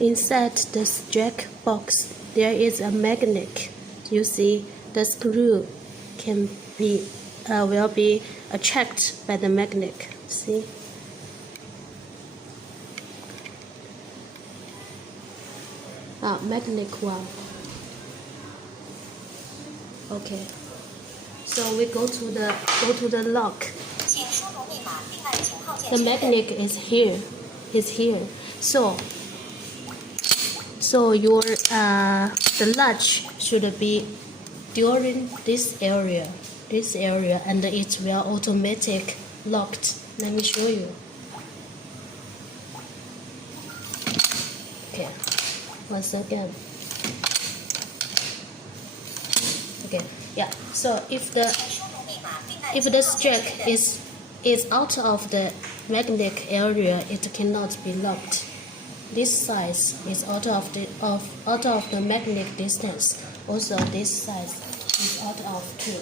Inside this jack box, there is a magnet. You see, the screw will be attracted by the magnet. See? Magnet one. Okay. So we go to the lock. The magnet is here. So your the latch should be during this area, and it will automatic locked. Let me show you. Okay, once again. Okay, yeah. So if the jack is out of the magnetic area, it cannot be locked. This size is out of the magnetic distance. Also, this size is out of too.